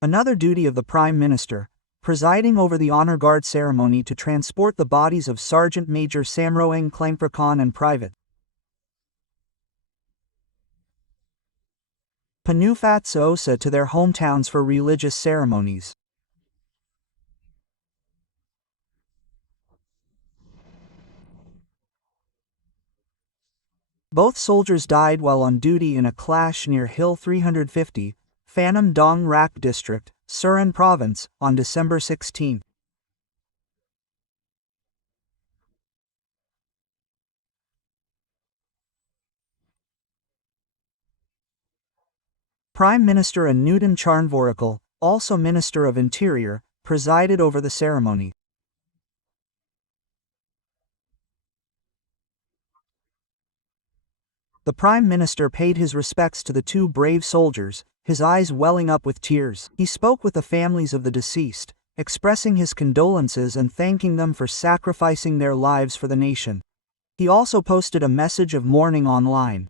Another duty of the Prime Minister, presiding over the honor guard ceremony to transport the bodies of Sergeant Major Samroeng Klangprachon and Private Panufat Saosa to their hometowns for religious ceremonies. Both soldiers died while on duty in a clash near Hill 350, Phanam Dong Rak District, Surin Province, on December 16. Prime Minister Anutin Charnvorakul, also Minister of Interior, presided over the ceremony. The Prime Minister paid his respects to the two brave soldiers, his eyes welling up with tears. He spoke with the families of the deceased, expressing his condolences and thanking them for sacrificing their lives for the nation. He also posted a message of mourning online.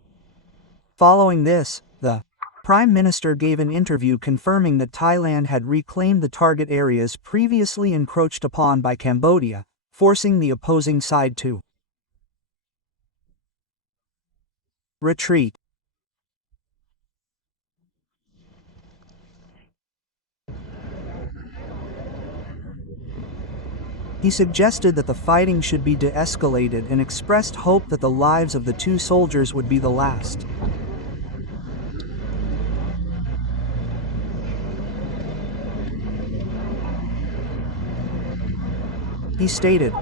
Following this, the Prime Minister gave an interview confirming that Thailand had reclaimed the target areas previously encroached upon by Cambodia, forcing the opposing side to retreat. He suggested that the fighting should be de-escalated and expressed hope that the lives of the two soldiers would be the last. He stated,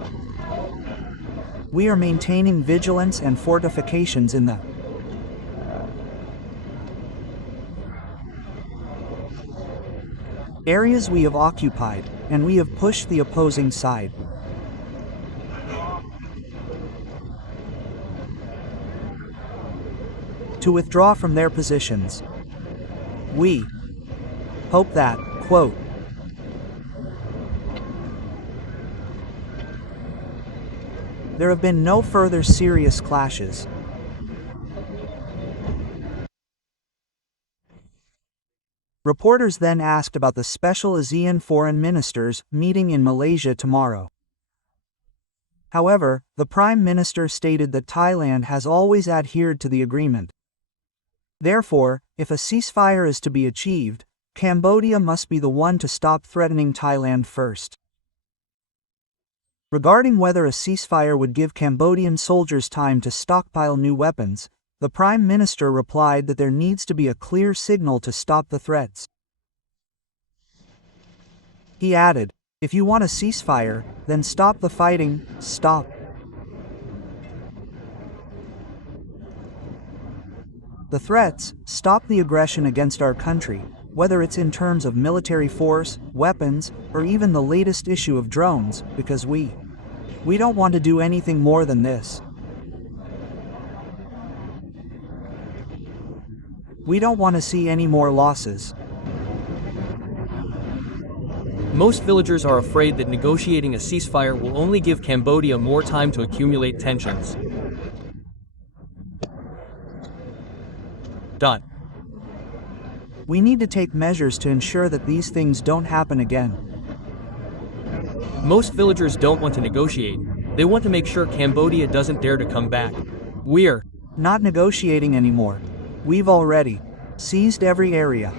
"We are maintaining vigilance and fortifications in the areas we have occupied, and we have pushed the opposing side to withdraw from their positions. We hope that," quote, "there have been no further serious clashes." Reporters then asked about the special ASEAN foreign ministers meeting in Malaysia tomorrow. However, the Prime Minister stated that Thailand has always adhered to the agreement. Therefore, if a ceasefire is to be achieved, Cambodia must be the one to stop threatening Thailand first. Regarding whether a ceasefire would give Cambodian soldiers time to stockpile new weapons, the Prime Minister replied that there needs to be a clear signal to stop the threats. He added, "If you want a ceasefire, then stop the fighting, stop the threats, stop the aggression against our country, whether it's in terms of military force, weapons, or even the latest issue of drones, because we don't want to do anything more than this. We don't want to see any more losses." Most villagers are afraid that negotiating a ceasefire will only give Cambodia more time to accumulate tensions. We need to take measures to ensure that these things don't happen again. Most villagers don't want to negotiate. They want to make sure Cambodia doesn't dare to come back. We're not negotiating anymore. We've already seized every area.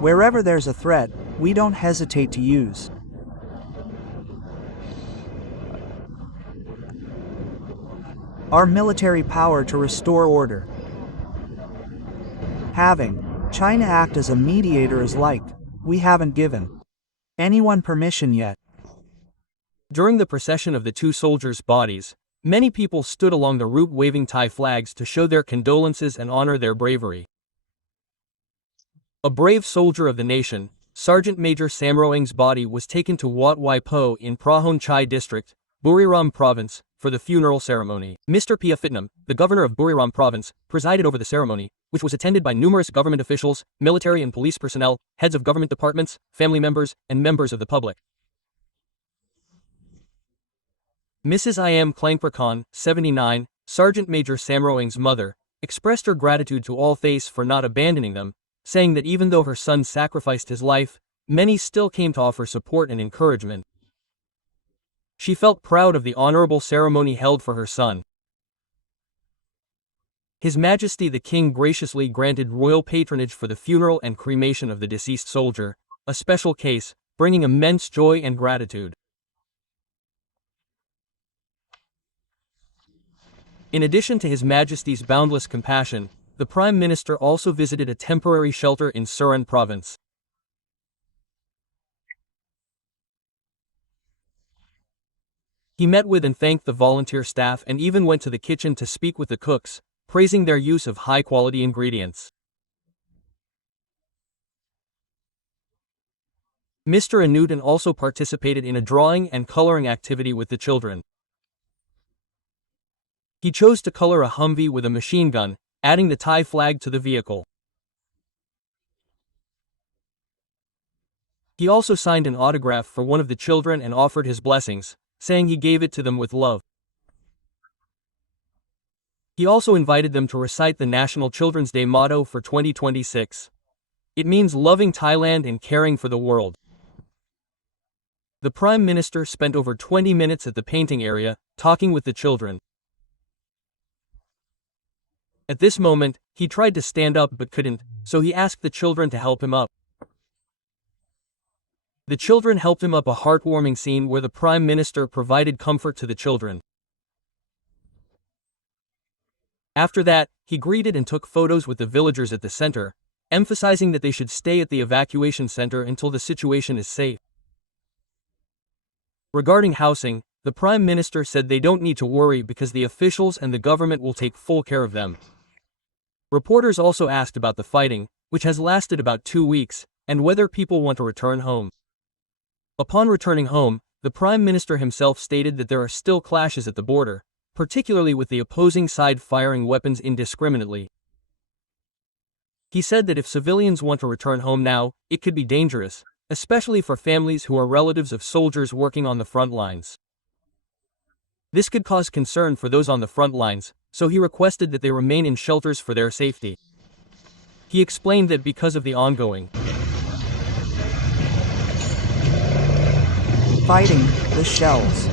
Wherever there's a threat, we don't hesitate to use our military power to restore order. Having China act as a mediator is like, we haven't given anyone permission yet. During the procession of the two soldiers' bodies, many people stood along the route waving Thai flags to show their condolences and honor their bravery. A brave soldier of the nation, Sergeant Major Samroeng's body was taken to Wat Wai Po in Prahon Chai District, Buriram Province, for the funeral ceremony. Mr. Pia Phitnam, the governor of Buriram Province, presided over the ceremony, which was attended by numerous government officials, military and police personnel, heads of government departments, family members, and members of the public. Mrs. I.M. Klangprachon, 79, Sergeant Major Samroeng's mother, expressed her gratitude to all Thais for not abandoning them, saying that even though her son sacrificed his life, many still came to offer support and encouragement. She felt proud of the honorable ceremony held for her son. His Majesty the King graciously granted royal patronage for the funeral and cremation of the deceased soldier, a special case, bringing immense joy and gratitude. In addition to His Majesty's boundless compassion, the Prime Minister also visited a temporary shelter in Suran province. He met with and thanked the volunteer staff and even went to the kitchen to speak with the cooks, praising their use of high-quality ingredients. Mr. Anutin also participated in a drawing and coloring activity with the children. He chose to color a Humvee with a machine gun, adding the Thai flag to the vehicle. He also signed an autograph for one of the children and offered his blessings, saying he gave it to them with love. He also invited them to recite the National Children's Day motto for 2026. It means loving Thailand and caring for the world. The Prime Minister spent over 20 minutes at the painting area, talking with the children. At this moment, he tried to stand up but couldn't, so he asked the children to help him up. The children helped him up, a heartwarming scene where the Prime Minister provided comfort to the children. After that, he greeted and took photos with the villagers at the center, emphasizing that they should stay at the evacuation center until the situation is safe. Regarding housing, the Prime Minister said they don't need to worry because the officials and the government will take full care of them. Reporters also asked about the fighting, which has lasted about 2 weeks, and whether people want to return home. Upon returning home, the Prime Minister himself stated that there are still clashes at the border, particularly with the opposing side firing weapons indiscriminately. He said that if civilians want to return home now, it could be dangerous, especially for families who are relatives of soldiers working on the front lines. This could cause concern for those on the front lines, so he requested that they remain in shelters for their safety. He explained that because of the ongoing fighting, the shells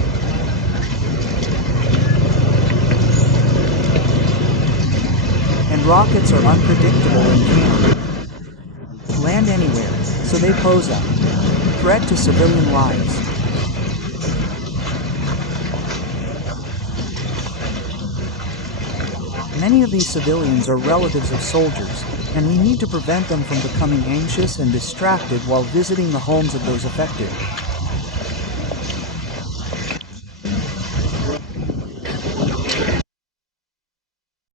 and rockets are unpredictable and can land anywhere, so they pose a threat to civilian lives. Many of these civilians are relatives of soldiers, and we need to prevent them from becoming anxious and distracted while visiting the homes of those affected.